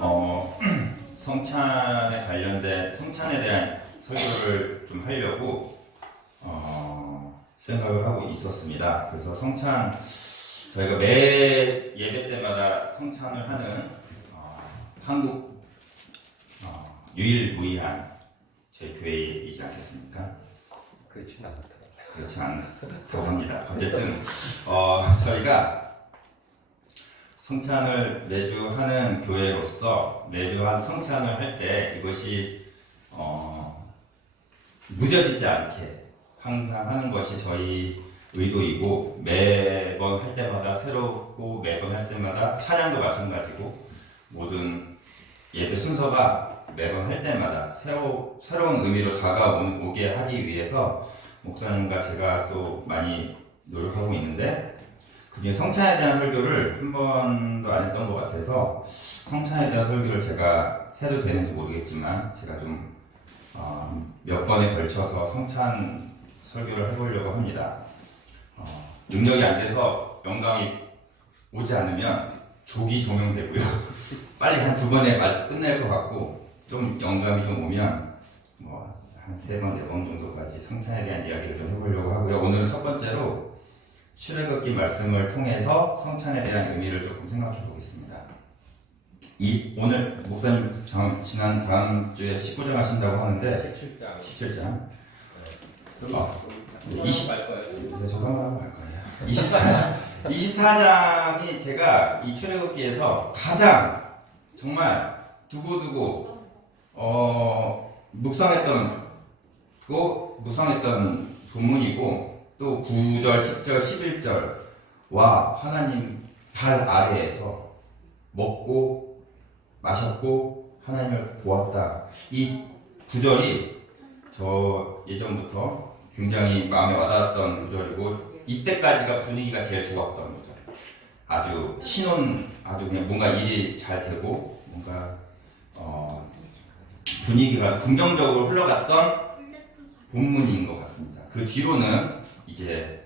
어, 성찬에 관련된 성찬에 대한 설교를 좀 하려고 생각을 하고 있었습니다. 그래서 성찬 저희가 매 예배 때마다 성찬을 하는 한국 유일무이한 저희 교회이지 않겠습니까? 그렇진 않다. 그렇지 않다고 합니다. 어쨌든 저희가 성찬을 매주 하는 교회로서 매주 한 성찬을 할 때 이것이 무뎌지지 않게 항상 하는 것이 저희 의도이고, 매번 할 때마다 새롭고 매번 할 때마다 찬양도 마찬가지고 모든 예배 순서가 매번 할 때마다 새로운 의미로 다가오게 하기 위해서 목사님과 제가 또 많이 노력하고 있는데, 그중에 성찬에 대한 설교를 한 번도 안 했던 것 같아서 성찬에 대한 설교를 제가 해도 되는지 모르겠지만 제가 좀 몇 번에 걸쳐서 성찬 설교를 해보려고 합니다. 능력이 안 돼서 영감이 오지 않으면 조기 종용되고요. 빨리 한 2번에 끝낼 것 같고, 좀 영감이 좀 오면 한 3번, 4번 정도까지 성찬에 대한 이야기를 좀 해보려고 하고요. 오늘은 첫 번째로 출애굽기 말씀을 통해서 성찬에 대한 의미를 조금 생각해 보겠습니다. 오늘 목사님 지난 다음 주에 19장 하신다고 하는데 17장 20 네, 저도 한번 하고 갈 거예요. 24장이 제가 이 출애굽기에서 가장 정말 두고두고 묵상했던 본문이고, 또 9절, 10절, 11절와 하나님 발 아래에서 먹고 마셨고 하나님을 보았다. 이 구절이 저 예전부터 굉장히 마음에 와닿았던 구절이고, 이때까지가 분위기가 제일 좋았던 구절. 아주 아주 그냥 뭔가 일이 잘 되고 뭔가 분위기가 긍정적으로 흘러갔던 본문인 것 같습니다. 그 뒤로는 이제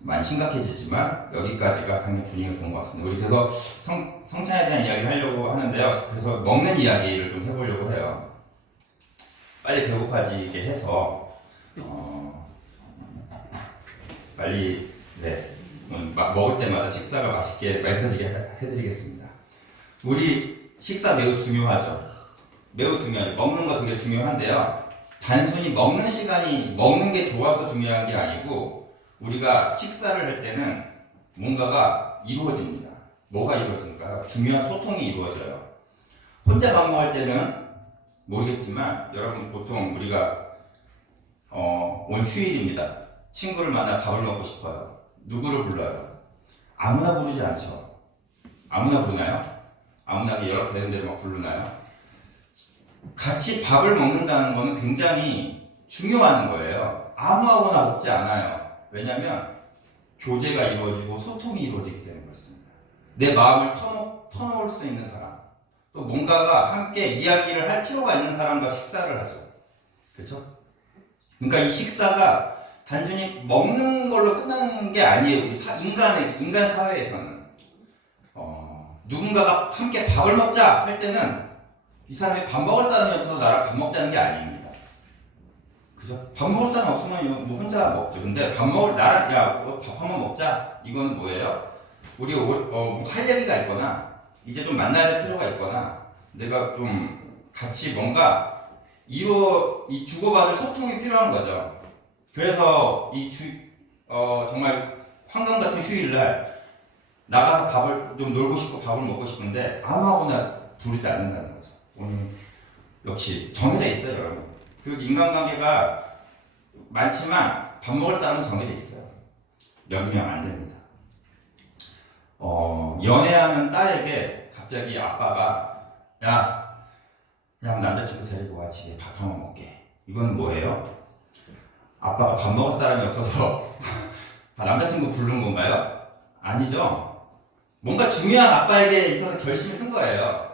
많이 심각해지지만 여기까지가 굉장히 분위기가 좋은 것 같습니다. 우리 그래서 성찬에 대한 이야기를 하려고 하는데요. 그래서 먹는 이야기를 좀 해보려고 해요. 빨리 배고파지게 해서 빨리 먹을 때마다 식사가 맛있게 맛있어지게 해드리겠습니다. 우리 식사 매우 중요하죠. 매우 중요하죠. 먹는 거 되게 중요한데요. 단순히 먹는 게 좋아서 중요한 게 아니고, 우리가 식사를 할 때는 뭔가가 이루어집니다. 뭐가 이루어질까요? 중요한 소통이 이루어져요. 혼자 밥 먹을 때는 모르겠지만, 여러분 보통 우리가 오늘 휴일입니다. 친구를 만나 밥을 먹고 싶어요. 누구를 불러요? 아무나 부르지 않죠. 아무나 부르나요? 아무나 연락 되는 대로 막 부르나요? 같이 밥을 먹는다는 것은 굉장히 중요한 거예요. 아무하고나 먹지 않아요. 왜냐하면 교제가 이루어지고 소통이 이루어지기 때문에 그렇습니다. 내 마음을 터놓을 수 있는 사람, 또 뭔가가 함께 이야기를 할 필요가 있는 사람과 식사를 하죠. 그렇죠? 그러니까 이 식사가 단순히 먹는 걸로 끝나는 게 아니에요. 인간 사회에서는 누군가가 함께 밥을 먹자 할 때는 이 사람이 밥 먹을 사람이 없어서 나랑 밥 먹자는 게 아닙니다. 그죠? 밥 먹을 사람 없으면 뭐 혼자 먹죠. 근데 밥 한번 먹자. 이거는 뭐예요? 우리 할 얘기가 있거나 이제 좀 만나야 될 필요가 있거나 내가 좀 같이 뭔가 이 주고받을 소통이 필요한 거죠. 그래서 정말 황금 같은 휴일날 나가서 밥을 좀 놀고 싶고 밥을 먹고 싶은데 아무하고나 부르지 않는다는 거죠. 오늘 역시 정해져 있어요, 여러분. 그 인간관계가 많지만 밥 먹을 사람은 정해져 있어요. 몇 명 안 됩니다. 연애하는 딸에게 갑자기 아빠가 야 남자친구 데리고 와, 집에 밥 한번 먹게. 이건 뭐예요? 아빠가 밥 먹을 사람이 없어서 남자친구 부르는 건가요? 아니죠. 뭔가 중요한 아빠에게 있어서 결심을 쓴 거예요.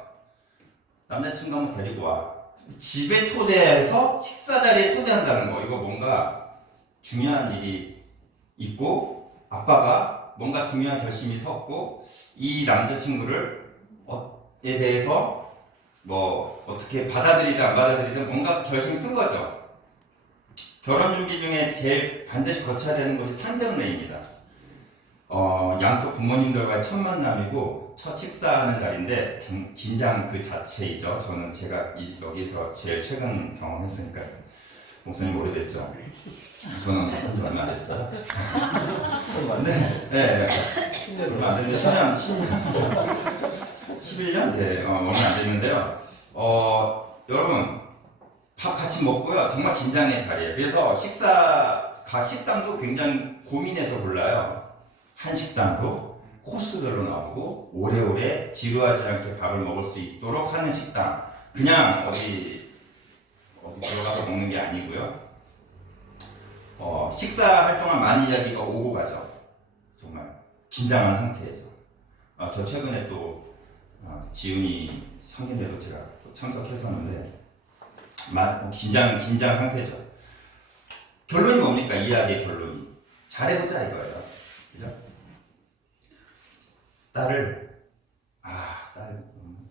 남자친구 한번 데리고 와. 집에 초대해서 식사 자리에 초대한다는 거. 이거 뭔가 중요한 일이 있고, 아빠가 뭔가 중요한 결심이 섰고, 이 남자친구를 대해서 뭐 어떻게 받아들이든 안 받아들이든 뭔가 결심 쓴 거죠. 결혼 준비 중에 제일 반드시 거쳐야 되는 것이 상견례입니다. 양쪽 부모님들과의 첫 만남이고 첫 식사하는 자리인데 긴장 그 자체이죠. 저는 제가 여기서 제일 최근 경험했으니까요. 목사님 오래됐죠? 저는 한지 얼마 안 됐어요. 네. 얼마 안 됐는데 11년? 네, 얼마 안 됐는데요. 여러분, 밥 같이 먹고요. 정말 긴장의 자리예요. 그래서 각 식당도 굉장히 고민해서 골라요. 한 식당도 코스별로 나오고 오래오래 지루하지 않게 밥을 먹을 수 있도록 하는 식당. 그냥 어디 들어가서 먹는 게 아니고요. 식사할 동안 많은 이야기가 오고 가죠. 정말 긴장한 상태에서. 저 최근에 또 지훈이 상견례도 제가 참석했었는데 긴장 상태죠. 결론이 뭡니까? 이야기의 결론이 잘해보자 이거예요. 그죠? 딸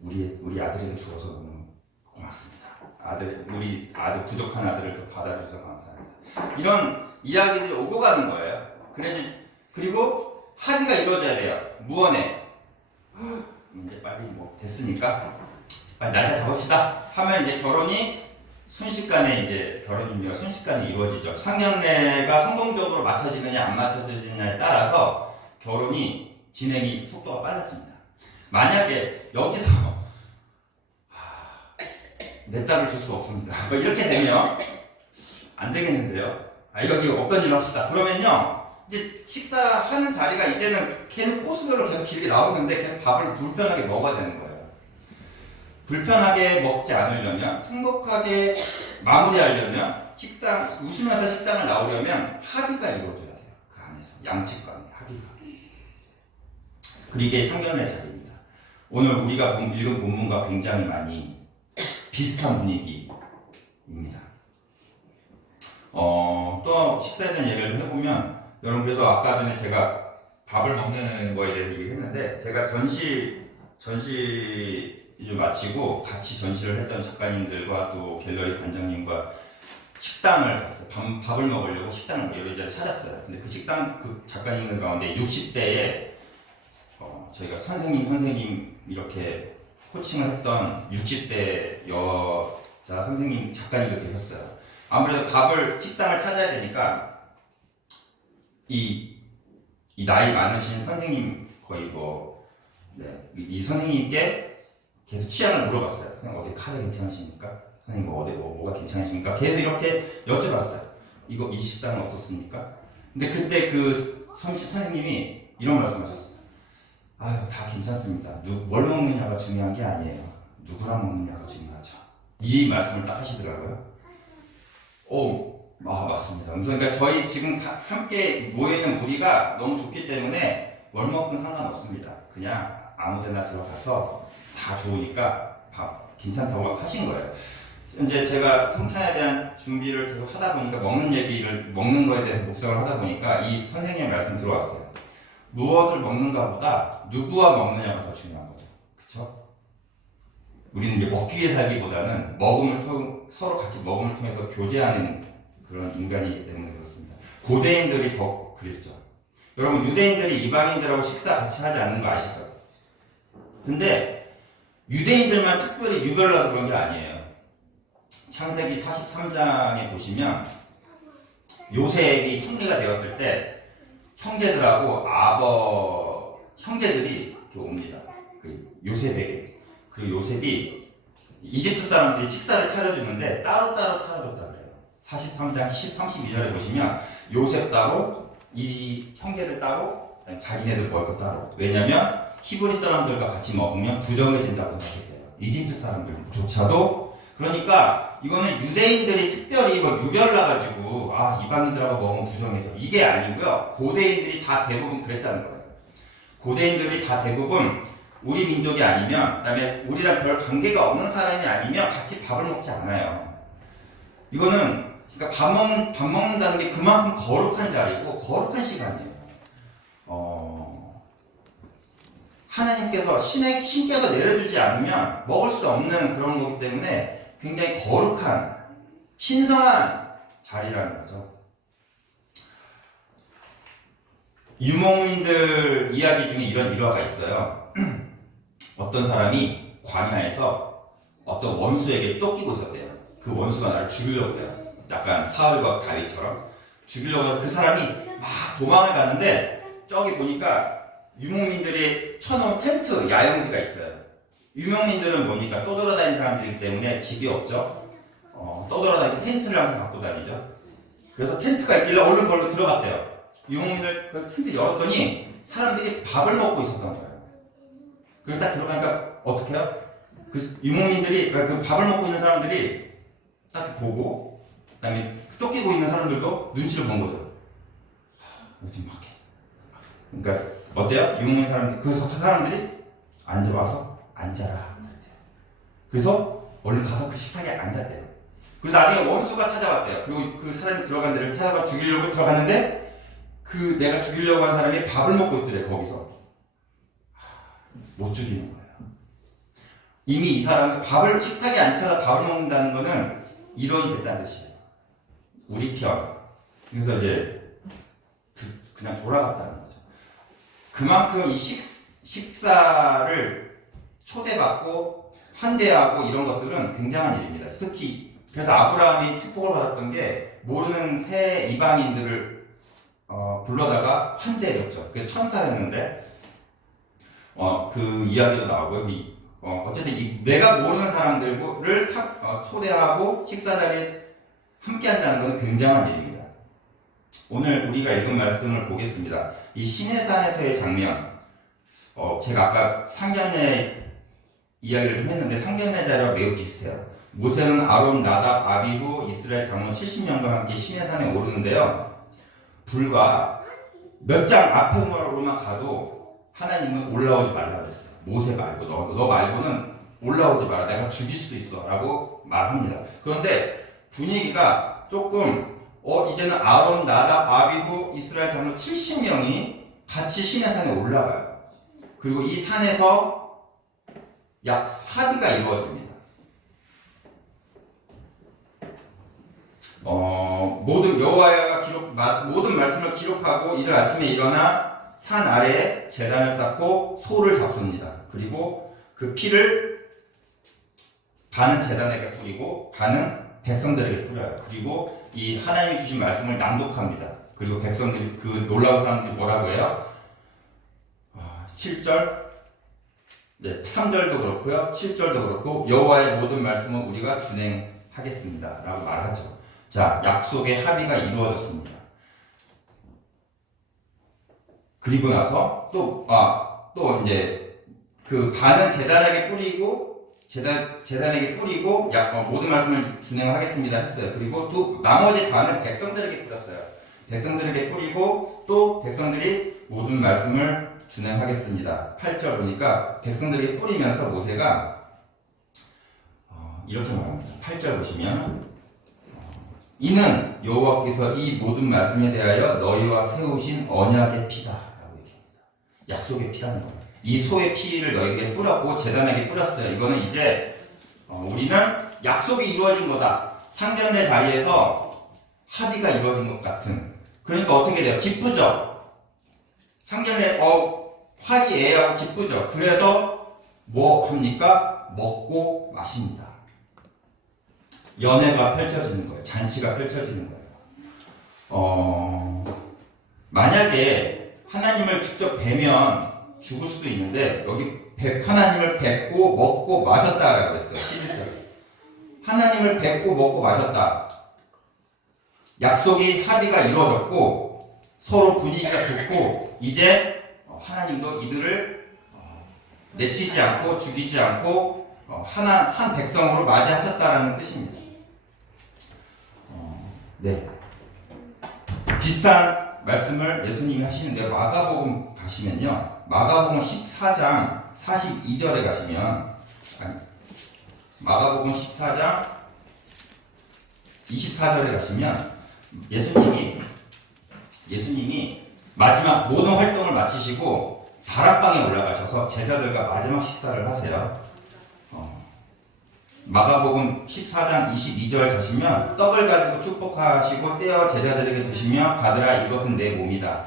우리 아들이 죽어서 너무 고맙습니다. 우리 아들 부족한 아들을 또 받아주셔서 감사합니다. 이런 이야기들이 오고 가는 거예요. 그리고 합의가 이루어져야 돼요. 무언에 이제 빨리 뭐 됐으니까 빨리 날짜 잡읍시다 하면 이제 결혼이 순식간에 이제 결혼 준비가 순식간에 이루어지죠. 상견례가 성공적으로 맞춰지느냐 안 맞춰지느냐에 따라서 결혼이 진행이 속도가 빨라집니다. 만약에 여기서 내 딸을 줄 수 없습니다. 뭐 이렇게 되면 안 되겠는데요. 여기 없던 일로 합시다. 그러면요 이제 식사하는 자리가 이제는 걔는 코스별로 계속 길게 나오는데 계속 밥을 불편하게 먹어야 되는 거예요. 불편하게 먹지 않으려면 행복하게 마무리하려면 웃으면서 식당을 나오려면 합의가 이루어져야 돼요. 그 안에서 양측 간의 합의가. 그리고 이게 상견례 자리입니다. 오늘 우리가 읽은 본문과 굉장히 많이 비슷한 분위기입니다. 또 식사에 대한 얘기를 해보면 여러분 그래서 아까 전에 제가 밥을 먹는 거에 대해서 얘기했는데 제가 전시 좀 마치고 같이 전시를 했던 작가님들과 또 갤러리 관장님과 식당을 갔어요. 밥을 먹으려고 식당을 여러 자리 찾았어요. 근데 그 식당 그 작가님들 가운데 60대에 저희가 선생님 이렇게 코칭을 했던 60대 여자 선생님 작가님도 계셨어요. 아무래도 식당을 찾아야 되니까 이 나이 많으신 선생님 거의 이 선생님께 계속 취향을 물어봤어요. 그냥 어디 카드 괜찮으십니까? 선생님 뭐가 괜찮으십니까? 계속 이렇게 여쭤봤어요. 이 식당은 어떻습니까? 근데 그때 그 선생님이 이런 말씀하셨어요. 다 괜찮습니다. 뭘 먹느냐가 중요한 게 아니에요. 누구랑 먹느냐가 중요하죠. 이 말씀을 딱 하시더라고요. 맞습니다. 그러니까 저희 지금 함께 모여있는 무리가 너무 좋기 때문에 뭘 먹든 상관없습니다. 그냥 아무데나 들어가서 다 좋으니까 밥 괜찮다고 하신 거예요. 이제 제가 성찬에 대한 준비를 계속 하다 보니까 먹는 거에 대해서 묵상을 하다 보니까 이 선생님의 말씀 들어왔어요. 무엇을 먹는가보다 누구와 먹느냐가 더 중요한 거죠. 그쵸? 우리는 이제 먹기 위해 살기보다는 서로 같이 먹음을 통해서 교제하는 그런 인간이기 때문에 그렇습니다. 고대인들이 더 그랬죠. 여러분 유대인들이 이방인들하고 식사 같이 하지 않는 거 아시죠? 근데 유대인들만 특별히 유별나서 그런 게 아니에요. 창세기 43장에 보시면 요셉이 총리가 되었을 때 형제들하고 형제들이 이렇게 옵니다. 그 요셉에게. 그리고 요셉이 이집트 사람들이 식사를 차려주는데 따로따로 차려줬다 그래요. 43장 32절에 보시면 요셉 따로, 이 형제들 따로, 자기네들 먹을 거 따로. 왜냐면 히브리 사람들과 같이 먹으면 부정해진다고 생각했대요. 이집트 사람들조차도. 그러니까 이거는 유대인들이 특별히 유별나가지고 이방인들하고 먹으면 부정해져. 이게 아니고요. 고대인들이 다 대부분 그랬다는 거예요. 고대인들이 다 대부분 우리 민족이 아니면, 그 다음에 우리랑 별 관계가 없는 사람이 아니면 같이 밥을 먹지 않아요. 이거는 그러니까 밥 먹는다는 게 그만큼 거룩한 자리고 거룩한 시간이에요. 하나님께서 신께서 내려주지 않으면 먹을 수 없는 그런 거기 때문에 굉장히 거룩한 신성한 자리라는 거죠. 유목민들 이야기 중에 이런 일화가 있어요. 어떤 사람이 광야에서 어떤 원수에게 쫓기고 있었대요. 그 원수가 나를 죽이려고 해요. 약간 사울과 다윗처럼 죽이려고 해서 그 사람이 막 도망을 가는데 저기 보니까 유목민들이 쳐놓은 텐트, 야영지가 있어요. 유목민들은 뭡니까? 떠돌아다니는 사람들이기 때문에 집이 없죠. 떠돌아다니는 텐트를 항상 갖고 다니죠. 그래서 텐트가 있길래 얼른 걸로 들어갔대요. 유목민들 그 텐트 열었더니 사람들이 밥을 먹고 있었던 거예요. 그리고 딱 들어가니까 어떻게 해요? 그 유목민들이 그 밥을 먹고 있는 사람들이 딱 보고 그다음에 쫓기고 있는 사람들도 눈치를 본 거죠. 요즘 막 그러니까 어때요? 유목민 사람들 그 사람들이 앉아와서 앉아라 그랬대요. 그래서 얼른 가서 그 식탁에 앉았대요. 그리고 나중에 원수가 찾아왔대요. 그리고 그 사람이 들어간 데를 찾아가 죽이려고 들어갔는데 그 내가 죽이려고 한 사람이 밥을 먹고 있더래. 거기서 못 죽이는 거예요. 이미 이 사람은 식탁에 앉혀서 밥을 먹는다는 거는 일원이 됐다는 뜻이에요. 우리 편. 그래서 이제 그냥 돌아갔다는 거죠. 그만큼 이 식사를 초대받고 환대하고 이런 것들은 굉장한 일입니다. 특히 그래서 아브라함이 축복을 받았던 게 모르는 새 이방인들을 불러다가 환대해줬죠. 그게 천사였는데 그 이야기도 나오고요. 어쨌든 내가 모르는 사람들을 초대하고 식사 자리에 함께 한다는 것은 굉장한 일입니다. 오늘 우리가 읽은 말씀을 보겠습니다. 이 시내산에서의 장면, 제가 아까 상견례 이야기를 좀 했는데 상견례 자리와 매우 비슷해요. 모세는 아론, 나답, 아비후, 이스라엘 장로 70명과 함께 시내산에 오르는데요. 불과 몇 장 앞으로만 가도 하나님은 올라오지 말라 그랬어요. 모세 말고 너 말고는 올라오지 마라. 내가 죽일 수도 있어 라고 말합니다. 그런데 분위기가 조금 이제는 아론, 나답, 아비후, 이스라엘 장로 70명이 같이 시내산에 올라가요. 그리고 이 산에서 합의가 이루어집니다. 모든 여호와가 모든 말씀을 기록하고 이른 아침에 일어나 산 아래에 제단을 쌓고 소를 잡습니다. 그리고 그 피를 반은 제단에게 뿌리고 반은 백성들에게 뿌려요. 그리고 이 하나님이 주신 말씀을 낭독합니다. 그리고 백성들이 그 놀라운 사람들이 뭐라고 해요? 7절, 3절도 그렇고요. 7절도 그렇고 여호와의 모든 말씀은 우리가 준행하겠습니다. 라고 말하죠. 자, 약속의 합의가 이루어졌습니다. 그리고 나서 또 이제 그 반은 제단에게 뿌리고 제단에게 뿌리고 모든 말씀을 준행하겠습니다 했어요. 그리고 또 나머지 반은 백성들에게 뿌렸어요. 백성들에게 뿌리고 또 백성들이 모든 말씀을 준행하겠습니다. 8절 보니까 백성들에게 뿌리면서 모세가 이렇게 말합니다. 8절 보시면 이는 여호와께서 이 모든 말씀에 대하여 너희와 세우신 언약의 피다 라고 얘기합니다. 약속의 피라는 거예요. 이 소의 피를 너희에게 뿌렸고 제단에게 뿌렸어요. 이거는 이제 우리는 약속이 이루어진 거다. 상견례 자리에서 합의가 이루어진 것 같은. 그러니까 어떻게 돼요? 기쁘죠? 상견례 화기애애하고 기쁘죠? 그래서 뭐 합니까? 먹고 마십니다. 연회가 펼쳐지는 거예요. 잔치가 펼쳐지는 거예요. 만약에 하나님을 직접 뵈면 죽을 수도 있는데 여기 하나님을 뵙고 먹고 마셨다라고 했어요. 11절. 하나님을 뵙고 먹고 마셨다. 약속이 합의가 이루어졌고 서로 분위기가 좋고 이제 하나님도 이들을 내치지 않고 죽이지 않고 한 백성으로 맞이하셨다라는 뜻입니다. 네. 비슷한 말씀을 예수님이 하시는데 마가복음 가시면요. 마가복음 14장 42절에 가시면 마가복음 14장 24절에 가시면 예수님이 마지막 모든 활동을 마치시고 다락방에 올라가셔서 제자들과 마지막 식사를 하세요. 마가복음 14장 22절 가시면 떡을 가지고 축복하시고 떼어 제자들에게 주시며 가드라 이것은 내 몸이다.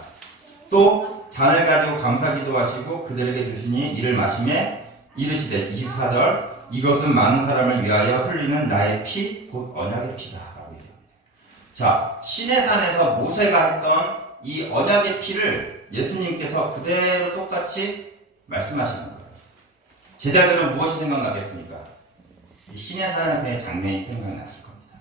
또 잔을 가지고 감사기도 하시고 그들에게 주시니 이를 마시매 이르시되 24절 이것은 많은 사람을 위하여 흘리는 나의 피 곧 언약의 피다 라고 얘기합니다. 자, 시내산에서 모세가 했던 이 언약의 피를 예수님께서 그대로 똑같이 말씀하시는 거예요. 제자들은 무엇이 생각나겠습니까? 이 시내산에서의 장면이 생각났을 겁니다.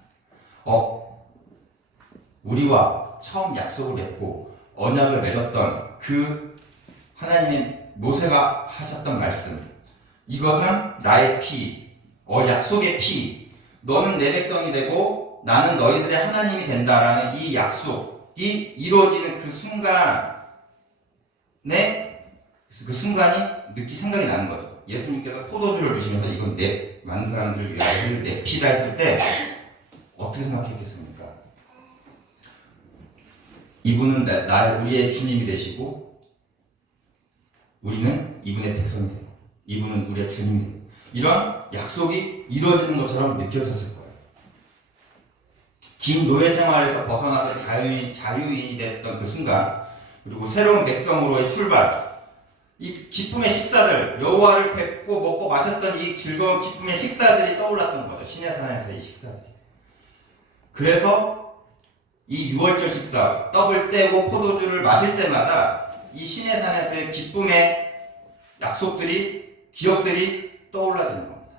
우리와 처음 약속을 맺고 언약을 맺었던 그 하나님의 모세가 하셨던 말씀, 이것은 나의 피, 약속의 피, 너는 내 백성이 되고 나는 너희들의 하나님이 된다라는 이 약속이 이루어지는 그 순간이 생각이 나는 거죠. 예수님께서 포도주를 주시면서 이건 많은 사람들을 위하여 내 피다 했을 때 어떻게 생각했겠습니까? 이분은 우리의 주님이 되시고 우리는 이분의 백성이 되고 이분은 우리의 주님이 되고 이런 약속이 이루어지는 것처럼 느껴졌을 거예요. 긴 노예 생활에서 벗어나서 자유인이 됐던 그 순간, 그리고 새로운 백성으로의 출발, 이 기쁨의 식사들, 여호와를 뵙고 먹고 마셨던 이 즐거운 기쁨의 식사들이 떠올랐던 거죠. 시내산에서의 식사들이. 그래서 이 6월절 식사, 떡을 떼고 포도주를 마실 때마다 이 시내산에서의 기쁨의 약속들이, 기억들이 떠올라지는 겁니다.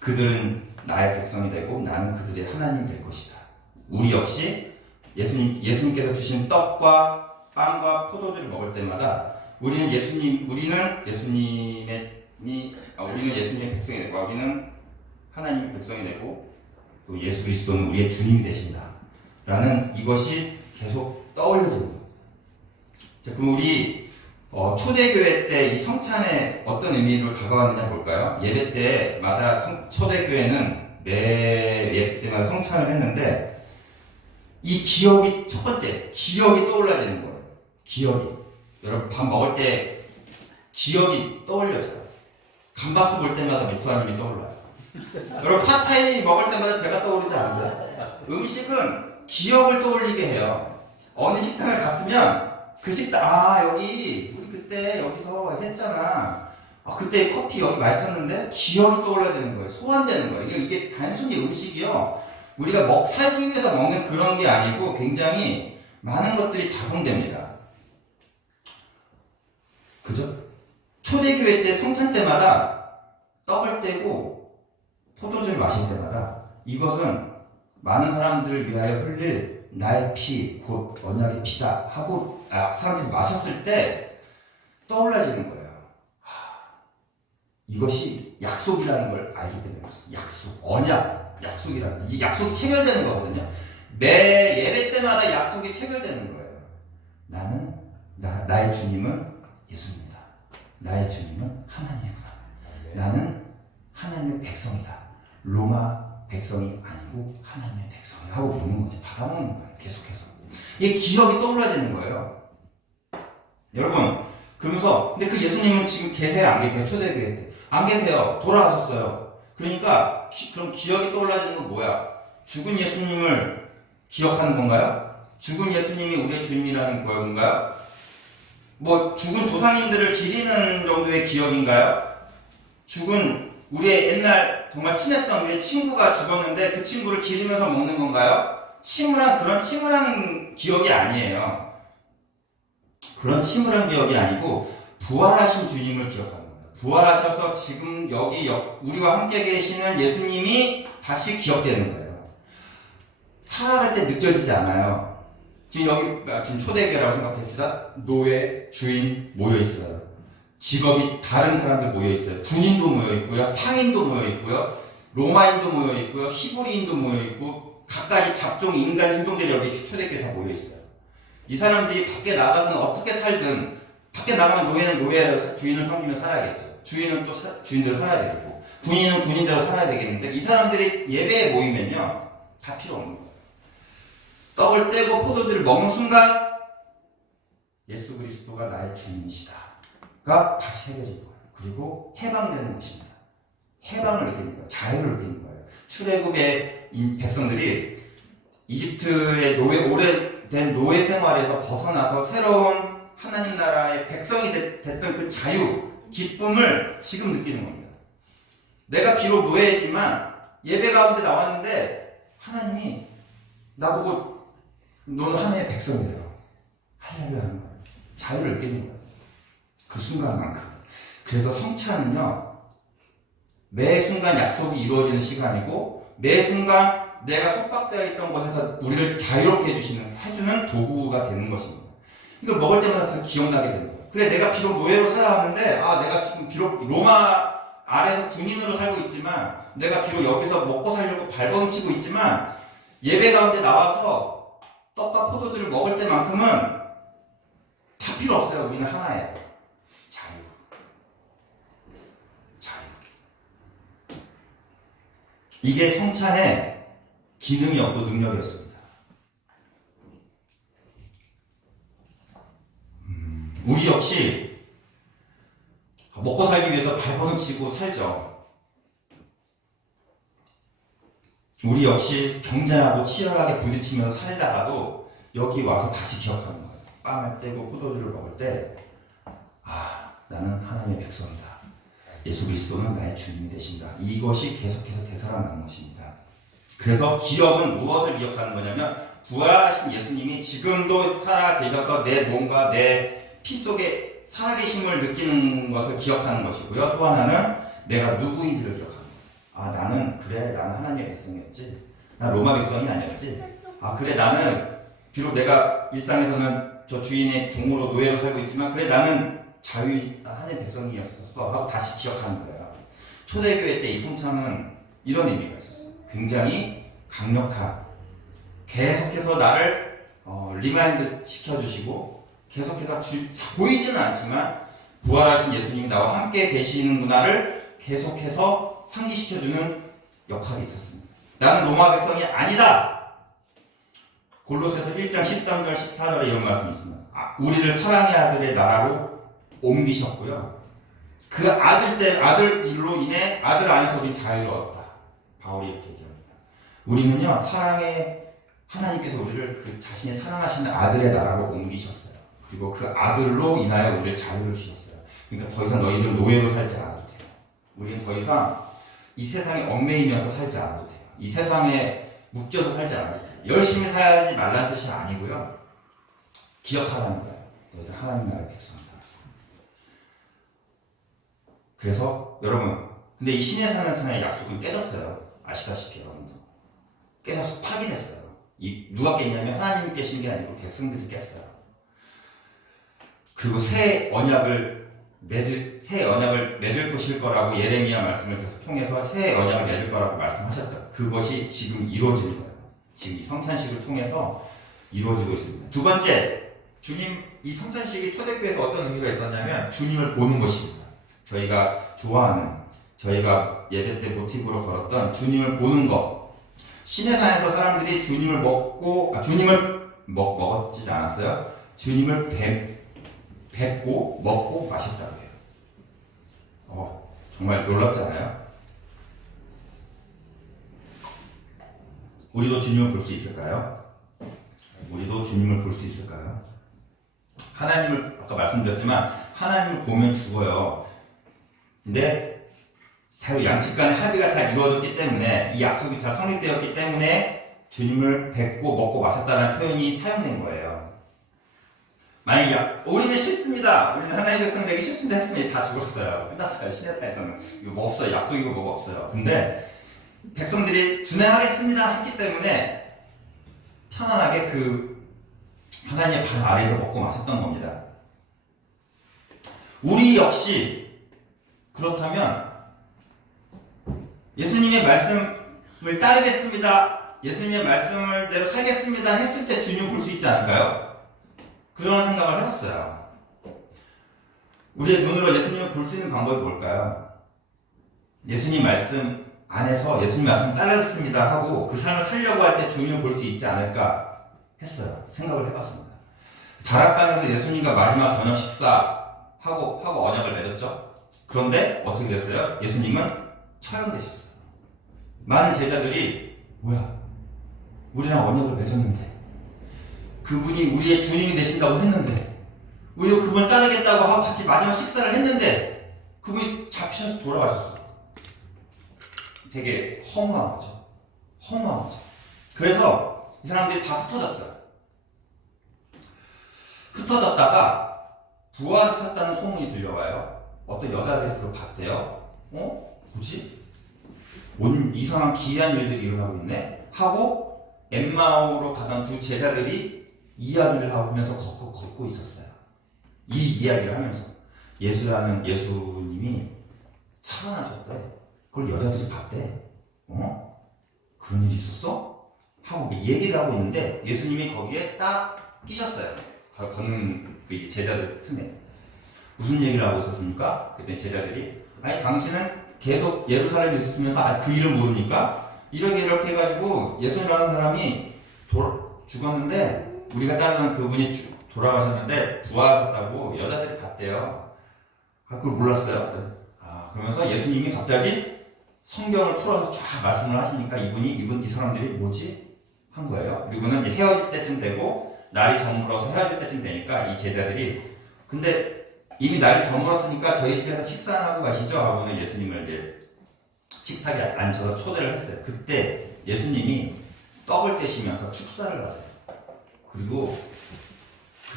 그들은 나의 백성이 되고 나는 그들의 하나님이 될 것이다. 우리 역시 예수님께서 주신 떡과 빵과 포도주를 먹을 때마다 우리는 예수님의 백성이 되고 우리는 하나님의 백성이 되고 또 예수 그리스도는 우리의 주님이 되신다 라는 이것이 계속 떠올려지는 겁니다. 자, 그럼 우리 초대교회 때 이 성찬에 어떤 의미로 다가왔느냐 볼까요? 예배 때마다 초대교회는 매 예배 때마다 성찬을 했는데 이 기억이 첫 번째 기억이 떠올라지는 거예요. 기억이. 여러분 밥 먹을 때 기억이 떠올려져요. 감바스 볼 때마다 목사님이 떠올라요. 여러분 팟타이 먹을 때마다 제가 떠오르지 않으세요? 음식은 기억을 떠올리게 해요. 어느 식당을 갔으면 그 식당 여기 우리 그때 여기서 했잖아. 그때 커피 여기 맛있었는데 기억이 떠올라지는 거예요. 소환되는 거예요. 이게 단순히 음식이요. 우리가 살기 위해서 먹는 그런 게 아니고 굉장히 많은 것들이 작용됩니다. 그죠? 초대교회 때 성찬 때마다 떡을 떼고 포도주를 마실 때마다 이것은 많은 사람들을 위하여 흘릴 나의 피, 곧 언약의 피다 하고 사람들이 마셨을 때 떠올라지는 거예요. 이것이 약속이라는 걸 알기 때문에 약속, 언약, 약속이라는 이 약속이 체결되는 거거든요. 매 예배 때마다 약속이 체결되는 거예요. 나의 주님은 예수입니다. 나의 주님은 하나님이구나. 나는 하나님의 백성이다. 로마 백성이 아니고 하나님의 백성이 하고 보는 거죠. 받아먹는 거예요. 계속해서. 이게 기억이 떠올라지는 거예요. 여러분, 그러면서 근데 그 예수님은 지금 계세요? 안 계세요? 초대교회 때. 안 계세요. 돌아가셨어요. 그러니까 그럼 기억이 떠올라지는 건 뭐야? 죽은 예수님을 기억하는 건가요? 죽은 예수님이 우리의 주님이라는 건가요? 죽은 조상님들을 기리는 정도의 기억인가요? 죽은 우리의 옛날 정말 친했던 우리의 친구가 죽었는데 그 친구를 기리면서 먹는 건가요? 그런 침울한 기억이 아니에요. 그런 침울한 기억이 아니고 부활하신 주님을 기억하는 거예요. 부활하셔서 지금 여기 우리와 함께 계시는 예수님이 다시 기억되는 거예요. 살아갈 때 느껴지지 않아요. 지금 초대교회라고 생각합시다. 노예, 주인 모여있어요. 직업이 다른 사람들 모여있어요. 군인도 모여있고요. 상인도 모여있고요. 로마인도 모여있고요. 히브리인도 모여있고 각가지 잡종, 인종들이 여기 초대교회에 다 모여있어요. 이 사람들이 밖에 나가서는 어떻게 살든 밖에 나가면 노예는 주인을 섬기며 살아야겠죠. 주인은 또 주인대로 살아야 되겠고 군인은 군인대로 살아야 되겠는데 이 사람들이 예배에 모이면요 다 필요 없는 거예요. 떡을 떼고 포도주를 먹는 순간 예수 그리스도가 나의 주님이시다가 다시 새겨진 거예요. 그리고 해방되는 것입니다. 해방을 느끼는 거예요. 자유를 느끼는 거예요. 출애굽의 백성들이 이집트의 오래된 노예 생활에서 벗어나서 새로운 하나님 나라의 백성이 됐던 그 자유, 기쁨을 지금 느끼는 겁니다. 내가 비록 노예지만 예배 가운데 나왔는데 하나님이 나보고 너는 하나님의 백성이래요. 할렐루야 하는 거예요. 자유를 느끼는 거예요. 그 순간만큼. 그래서 성찬은요, 매 순간 약속이 이루어지는 시간이고, 매 순간 내가 속박되어 있던 곳에서 우리를 자유롭게 해주는 도구가 되는 것입니다. 이걸 먹을 때마다 기억나게 되는 거예요. 그래, 내가 비록 노예로 살아왔는데, 내가 지금 비록 로마 아래서 군인으로 살고 있지만, 내가 비록 여기서 먹고 살려고 발버둥치고 있지만, 예배 가운데 나와서 떡과 포도주를 먹을 때만큼은 다 필요 없어요. 우리는 하나예요. 자유. 이게 성찬의 기능이었고 능력이었습니다. 우리 역시 먹고 살기 위해서 발버둥치고 살죠. 우리 역시 경쟁하고 치열하게 부딪히면서 살다가도 여기 와서 다시 기억하는 거예요. 빵을 떼고 포도주를 먹을 때 나는 하나님의 백성이다. 예수 그리스도는 나의 주님이 되신다. 이것이 계속해서 되살아나는 것입니다. 그래서 기억은 무엇을 기억하는 거냐면 부활하신 예수님이 지금도 살아 계셔서 내 몸과 내 피 속에 살아계심을 느끼는 것을 기억하는 것이고요. 또 하나는 내가 누구인지를 기억하는 거예요. 나는 하나님의 백성이었지. 난 로마 백성이 아니었지. 그래, 나는 비록 내가 일상에서는 저 주인의 종으로 노예로 살고 있지만 그래, 나는 하나님의 백성이었어 하고 다시 기억하는 거예요. 초대교회 때 이 성찬은 이런 의미가 있었어요. 굉장히 강력한, 계속해서 나를 리마인드 시켜주시고 계속해서 보이지는 않지만 부활하신 예수님이 나와 함께 계시는구나를 계속해서 상기시켜주는 역할이 있었습니다. 나는 로마 백성이 아니다. 골로새서 1장 13절 14절에 이런 말씀이 있습니다. 우리를 사랑의 아들의 나라로 옮기셨고요. 그 아들 일로 인해 아들 안에서 우리 자유로웠다. 바울이 이렇게 얘기합니다. 우리는요, 하나님께서 우리를 그 자신이 사랑하시는 아들의 나라로 옮기셨어요. 그리고 그 아들로 인하여 우리를 자유를 주셨어요. 그러니까 더 이상 너희들 노예로 살지 않아도 돼요. 우리는 더 이상 이 세상에 얽매이면서 살지 않아도 돼요. 이 세상에 묶여서 살지 않아도 돼요. 열심히 살지 말라는 뜻이 아니고요. 기억하라는 거예요. 너희들 하나님 나라의 백성이다. 그래서 여러분, 근데 이 신에 사는 사람의 약속은 깨졌어요. 아시다시피 여러분도. 깨져서 파기됐어요. 누가 깼냐면 하나님이 깨신 게 아니고 백성들이 깼어요. 그리고 새 언약을 맺을 것일 거라고 예레미야 말씀을 계속 통해서 새 언약을 맺을 거라고 말씀하셨죠. 그것이 지금 이루어질 거예요. 지금 이 성찬식을 통해서 이루어지고 있습니다. 두 번째, 이 성찬식이 초대교회에서 어떤 의미가 있었냐면 주님을 보는 것입니다. 저희가 좋아하는, 저희가 예배 때 모티브로 걸었던 주님을 보는 것. 시내산에서 사람들이 주님을 먹었지 않았어요? 주님을 뵙고 먹고 마셨다고 해요. 정말 놀랍잖아요. 우리도 주님을 볼 수 있을까요? 우리도 주님을 볼 수 있을까요? 하나님을, 아까 말씀드렸지만 하나님을 보면 죽어요. 근데 양측 간의 합의가 잘 이루어졌기 때문에, 이 약속이 잘 성립되었기 때문에 주님을 뵙고 먹고 마셨다는 표현이 사용된 거예요. 만약에 우리는 싫습니다. 우리는 하나님의 백성 되기 싫습니다 했으면 다 죽었어요. 끝났어요. 시내사에서는. 이거 뭐 없어요. 약속이고 뭐가 없어요. 근데 백성들이 준행하겠습니다 했기 때문에 편안하게 그 하나님의 발 아래에서 먹고 마셨던 겁니다. 우리 역시 그렇다면 예수님의 말씀을 따르겠습니다, 예수님의 말씀을 대로 살겠습니다 했을 때 주님 볼 수 있지 않을까요? 그런 생각을 해봤어요. 우리의 눈으로 예수님을 볼 수 있는 방법이 뭘까요? 예수님 말씀 안에서 예수님 말씀 따르겠습니다 하고 그 삶을 살려고 할 때 주님을 볼 수 있지 않을까 했어요. 생각을 해봤습니다. 다락방에서 예수님과 마지막 저녁 식사하고 언약을 맺었죠. 그런데 어떻게 됐어요? 예수님은 처형되셨어요. 많은 제자들이 뭐야? 우리랑 언약을 맺었는데 그분이 우리의 주님이 되신다고 했는데 우리도 그분을 따르겠다고 하고 같이 마지막 식사를 했는데 그분이 잡히셔서 돌아가셨어요. 되게 허무한 거죠. 허무한 거죠. 그래서 이 사람들이 다 흩어졌어요. 흩어졌다가 부활하셨다는 소문이 들려와요. 어떤 여자들이 그걸 봤대요. 뭐지? 뭔 이상한 기이한 일들이 일어나고 있네? 하고 엠마오로 가던 두 제자들이 이야기를 하면서 걷고 있었어요. 이 이야기를 하면서 예수님이 살아나셨대. 그걸 여자들이 봤대. 그런 일이 있었어? 하고 얘기를 하고 있는데 예수님이 거기에 딱 끼셨어요. 걷는 제자들 틈에. 무슨 얘기를 하고 있었습니까? 그때 제자들이 아니 당신은 계속 예루살렘에 있었으면서 그 일을 모르니까 이렇게 해가지고 예수님이라는 사람이 죽었는데 우리가 따르는 그분이 돌아가셨는데 부활하셨다고 여자들이 봤대요. 그걸 몰랐어요. 그러면서 예수님이 갑자기 성경을 풀어서 쫙 말씀을 하시니까 이 사람들이 뭐지? 한 거예요. 그리고는 헤어질 때쯤 되고 날이 저물어서 헤어질 때쯤 되니까 이 제자들이 근데 이미 날이 저물었으니까 저희 집에서 식사하고 가시죠 하고는 예수님을 이제 식탁에 앉혀서 초대를 했어요. 그때 예수님이 떡을 떼시면서 축사를 하세요. 그리고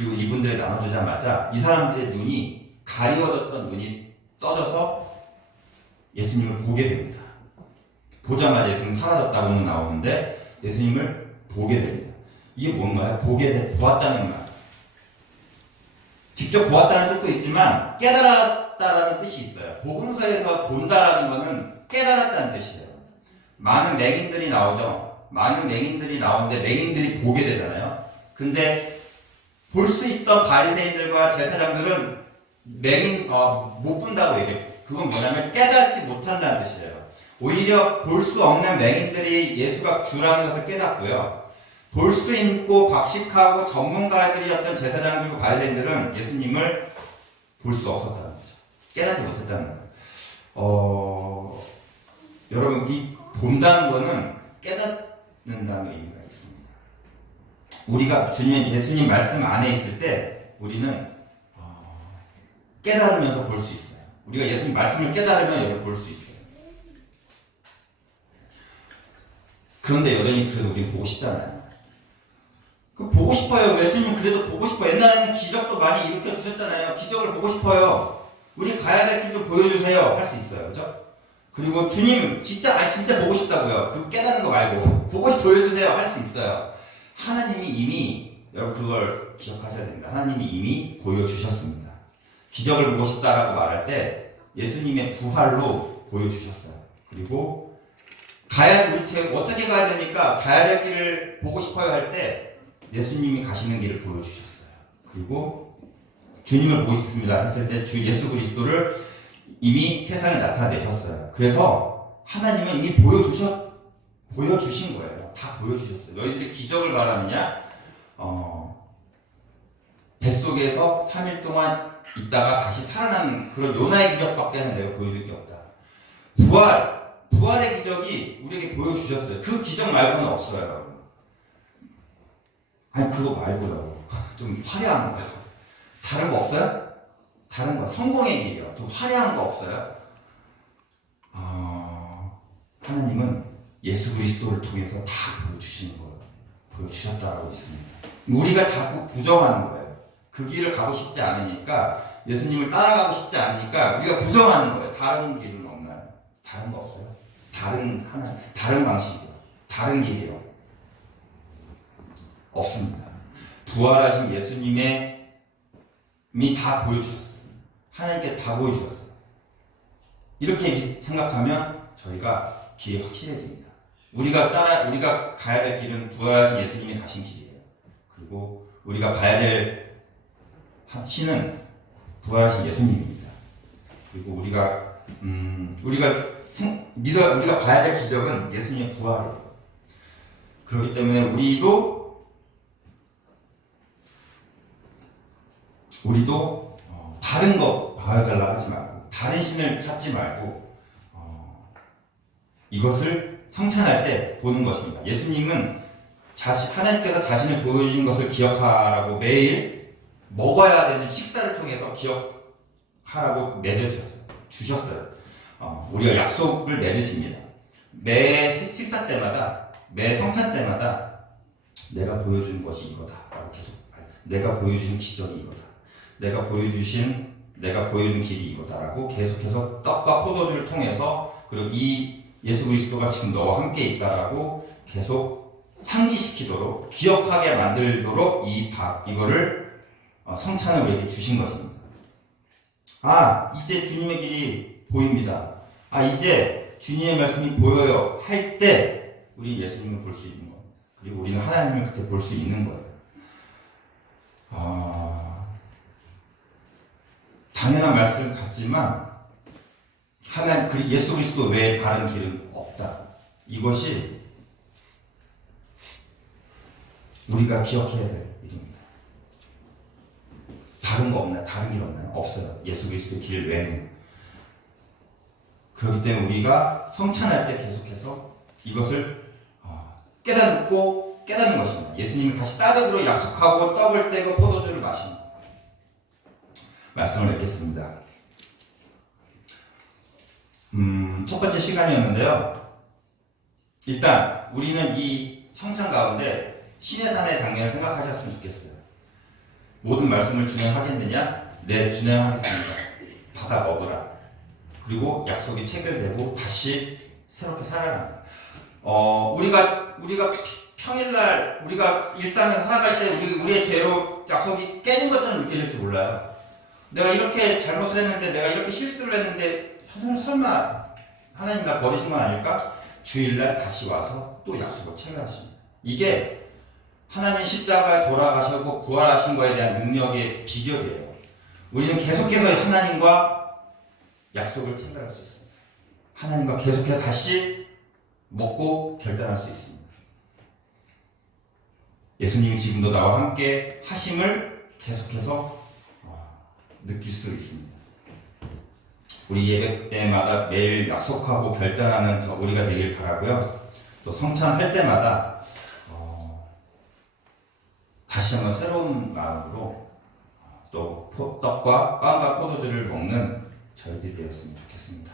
이분들에 나눠주자마자 이 사람들의 눈이 가리워졌던 눈이 떠져서 예수님을 보게 됩니다. 보자마자 예수님 사라졌다고는 나오는데 예수님을 보게 됩니다. 이게 뭔가요? 보았다는 말. 직접 보았다는 뜻도 있지만 깨달았다라는 뜻이 있어요. 복음서에서 본다라는 것은 깨달았다는 뜻이에요. 많은 맹인들이 나오죠. 많은 맹인들이 나오는데 맹인들이 보게 되잖아요. 근데 볼 수 있던 바리새인들과 제사장들은 못 본다고 얘기해요. 그건 뭐냐면 깨닫지 못한다는 뜻이에요. 오히려 볼 수 없는 맹인들이 예수가 주라는 것을 깨닫고요. 볼 수 있고 박식하고 전문가들이었던 제사장들과 바리새인들은 예수님을 볼 수 없었다는 거죠. 깨닫지 못했다는 거예요. 여러분 이 본다는 거는 깨닫는다는 의미가 있습니다. 우리가 예수님 말씀 안에 있을 때 우리는 깨달으면서 볼 수 있어요. 우리가 예수님 말씀을 깨달으면 여러분 볼 수 있어요. 그런데 여전히 그래도 우리는 보고 싶잖아요. 보고 싶어요. 예수님 그래도 보고 싶어요. 옛날에는 기적도 많이 일으켜 주셨잖아요. 기적을 보고 싶어요. 우리 가야 될 길 좀 보여주세요. 할 수 있어요. 그죠? 그리고 주님 진짜 보고 싶다고요. 그 깨닫는 거 말고 보고 보여주세요. 할 수 있어요. 하나님이 이미 여러분 그걸 기억하셔야 됩니다. 하나님이 이미 보여주셨습니다. 기적을 보고 싶다라고 말할 때 예수님의 부활로 보여주셨어요. 그리고 어떻게 가야 되니까 가야 될 길을 보고 싶어요 할 때 예수님이 가시는 길을 보여주셨어요. 그리고 주님을 보고 싶습니다 했을 때 주 예수 그리스도를 이미 세상에 나타내셨어요. 그래서 하나님은 이미 보여주신 거예요. 다 보여주셨어요. 너희들이 기적을 바라느냐? 뱃속에서 3일 동안 있다가 다시 살아나는 그런 요나의 기적밖에는 내가 보여줄 게 없다. 부활의 기적이 우리에게 보여주셨어요. 그 기적 말고는 없어요. 아니 그거 말고요. 좀 화려한 거요. 다른 거 없어요? 다른 거 성공의 길이요. 좀 화려한 거 없어요? 하나님은 예수 그리스도를 통해서 다 보여주시는 거예요. 보여주셨다라고 있습니다. 우리가 자꾸 부정하는 거예요. 그 길을 가고 싶지 않으니까 예수님을 따라가고 싶지 않으니까 우리가 부정하는 거예요. 다른 길은 없나요? 다른 거 없어요? 다른 방식이요. 다른 길이요. 없습니다. 부활하신 예수님이 다 보여주셨어요. 하나님께 다 보여주셨어요. 이렇게 생각하면 저희가 길이 확실해집니다. 우리가 가야 될 길은 부활하신 예수님이 가신 길이에요. 그리고 우리가 봐야 될 신은 부활하신 예수님입니다. 그리고 우리가 봐야 될 기적은 예수님의 부활이에요. 그렇기 때문에 우리도 우리도 다른 것 바라달라 하지 말고 다른 신을 찾지 말고 이것을 성찬할 때 보는 것입니다. 예수님은 하나님께서 자신을 보여주신 것을 기억하라고 매일 먹어야 되는 식사를 통해서 기억하라고 주셨어요. 우리가 약속을 맺으십니다. 매 식사 때마다, 매 성찬 때마다 내가 보여준 것이 이거다 라고 계속 내가 보여준 기적이 이거다. 내가 보여준 길이 이거다라고 계속해서 떡과 포도주를 통해서 그리고 이 예수 그리스도가 지금 너와 함께 있다라고 계속 상기시키도록 기억하게 만들도록 이거를 성찬을 우리에게 주신 것입니다. 이제 주님의 길이 보입니다. 이제 주님의 말씀이 보여요 할 때 우리 예수님을 볼 수 있는 겁니다. 그리고 우리는 하나님을 그때 볼 수 있는 거예요. 당연한 말씀 같지만 예수 그리스도 외에 다른 길은 없다. 이것이 우리가 기억해야 될 일입니다. 다른 거 없나요? 다른 길 없나요? 없어요. 예수 그리스도 길 외에는. 그렇기 때문에 우리가 성찬할 때 계속해서 이것을 깨닫는 것입니다. 예수님이 다시 따뜻으로 약속하고 떡을 떼고 포도주를 마십니다. 말씀을 맺겠습니다. 첫 번째 시간이었는데요. 일단 우리는 이 성찬 가운데 신의 산의 장면을 생각하셨으면 좋겠어요. 모든 말씀을 준행하겠느냐? 네, 준행하겠습니다. 받아 먹으라. 그리고 약속이 체결되고 다시 새롭게 살아간다. 우리가 평일날 우리가 일상에서 살아갈 때 우리의 죄로 약속이 깨진 것처럼 느껴질지 몰라요. 내가 이렇게 잘못을 했는데, 내가 이렇게 실수를 했는데, 설마 하나님 나 버리신 건 아닐까? 주일날 다시 와서 또 약속을 체결하십니다. 이게 하나님 십자가에 돌아가시고 부활하신 거에 대한 능력의 비결이에요. 우리는 계속해서 하나님과 약속을 체결할 수 있습니다. 하나님과 계속해서 다시 먹고 결단할 수 있습니다. 예수님이 지금도 나와 함께 하심을 계속해서 느낄 수 있습니다. 우리 예배 때마다 매일 약속하고 결단하는 우리가 되길 바라고요. 또 성찬할 때마다 다시 한번 새로운 마음으로 또 떡과 빵과 포도주를 먹는 저희들이 되었으면 좋겠습니다.